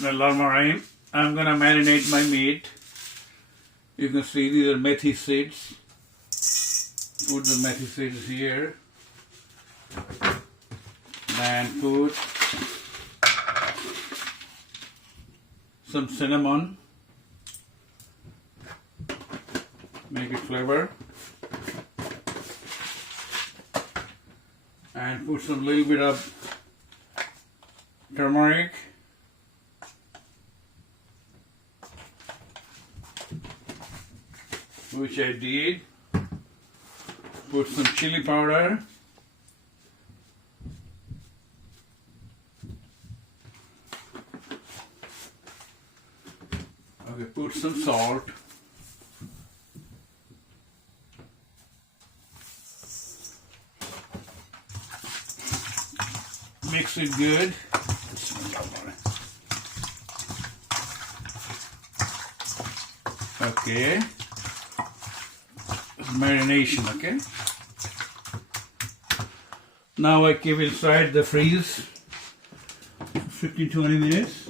Bismillahirrahmanirrahim. I'm gonna marinate my meat. You can see these are methi seeds. Put the methi seeds here. Then put some cinnamon. Make it flavor. And put some little bit of turmeric. Which I did. Put some chili powder. Okay, put some salt. Mix it good. Okay. Marination, okay? Now I keep inside the freeze 15-20 minutes.